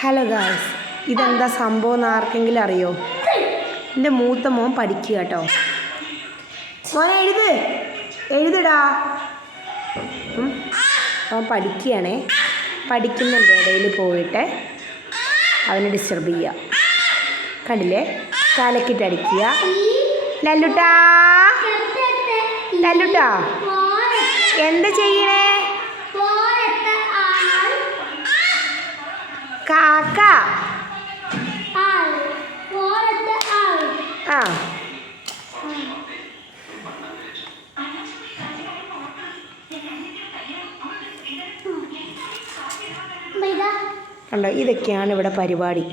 Hello guys, ഇതെന്താ സംഭവം എന്ന് ആർക്കെങ്കിലും അറിയോ? എൻ്റെ മൂത്ത മോൻ പഠിക്കുക കേട്ടോ. മോനെ എഴുതടാ. അവൻ പഠിക്കുകയാണേ. പഠിക്കുന്നതിൻ്റെ ഇടയിൽ പോയിട്ട് അവനെ ഡിസ്റ്റർബ് ചെയ്യുക. കണ്ടില്ലേ? തലക്കിട്ട് അടിക്കുക. ലല്ലുട്ടാ ലല്ലുട്ടാ എന്താ ചെയ്യണേ? കാക്ക. ആ കണ്ടോ, ഇതൊക്കെയാണ് ഇവിടെ പരിപാടി.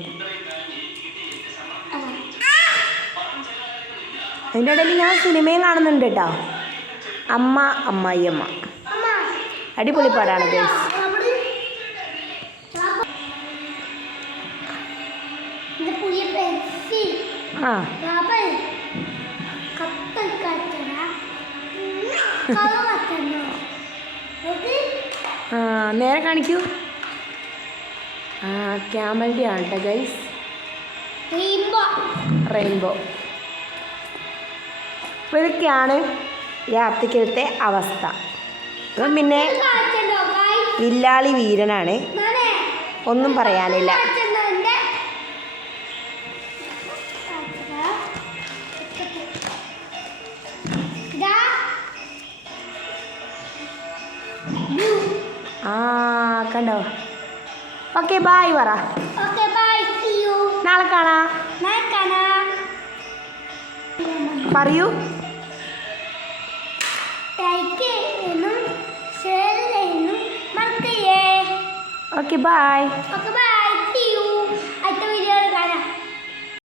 അതിൻ്റെ ഇടയിൽ ഞാൻ സിനിമയും കാണുന്നുണ്ട് കേട്ടോ. അമ്മ അമ്മായിയമ്മ അടിപൊളി പാടാണ് ഗൈസ്. ആ നേരെ കാണിക്കൂ. ക്യാമലിൻ്റെ ആണ് കേട്ടോ ഗൈസ്. റെയിൻബോ. അപ്പോൾ ഇതൊക്കെയാണ് രാത്രിക്കലത്തെ അവസ്ഥ. അപ്പം പിന്നെ വില്ലാളി വീരനാണ്, ഒന്നും പറയാനില്ല. കണ്ടോ? ഓക്കെ ബായ് പറ. നാളെ കാണാ പറയൂ. Okay bye.